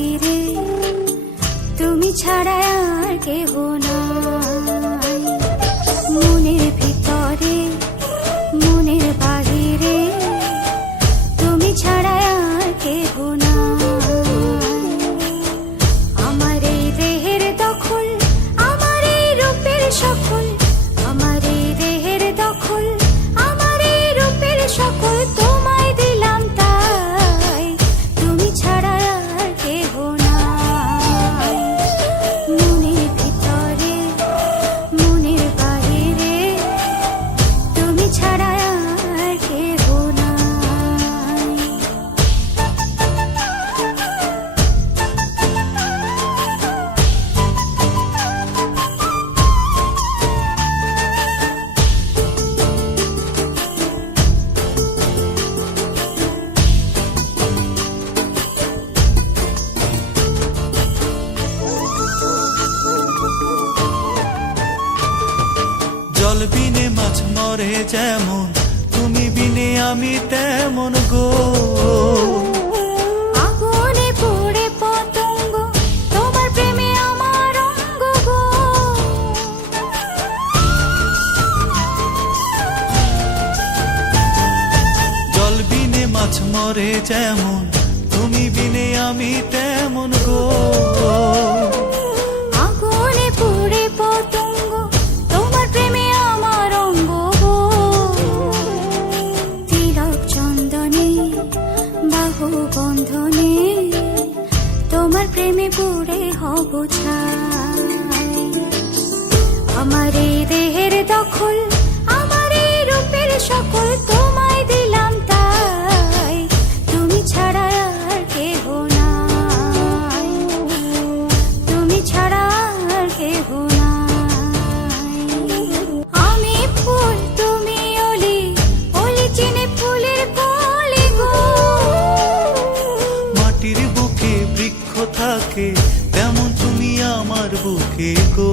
বাহিরে তুমি ছাড়া আর কেহ নাই। মনের ভিতরে মনের বাহিরে তুমি ছাড়া আর কেহ নাই। আমার এই দেহের দখল, আমার এই রূপের সকল, আমার এই দেহের দখল, আমার এই রূপের সকল তোমায় দিলাম তাই, তুমি ছাড়া আর কেহ নাই। মনের ভিতরে মনের বাহিরে তুমি ছাড়া আর কেহ নাই। জল বিনে মাছ মরে যেমন, তুমি বিনে আমি তেমন গো। আগুনে পুড়ে পতঙ্গ, তোমার প্রেমে আমার অঙ্গ গো। জল বিনে মাছ মরে যেমন, তুমি বিনে আমি তেমন গো। আগুনে পুড়ে পতঙ্গ, তোমার প্রেমে আমার অঙ্গ গো। তিলক চন্দনে বাহু বন্ধনে তোমার প্রেমে পুড়ে হব ছাই। আমার এই দেহের দখল, আমার এই রূপের সকল তোমায় দিলাম তাই, তুমি ছাড়া আর কেহ নাই, তুমি ছাড়া আর কেহ নাই। আমি ফুল তুমি অলি, অলি চিনে ফুলের কলি গো। মাটির বুকে বৃক্ষ থাকে তেমন তুমি আমার বুকে গো।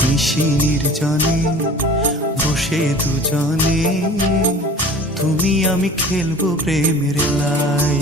নিশি নির্জনে বসে দুজনে তুমি আমি খেলবো প্রেমের লাই।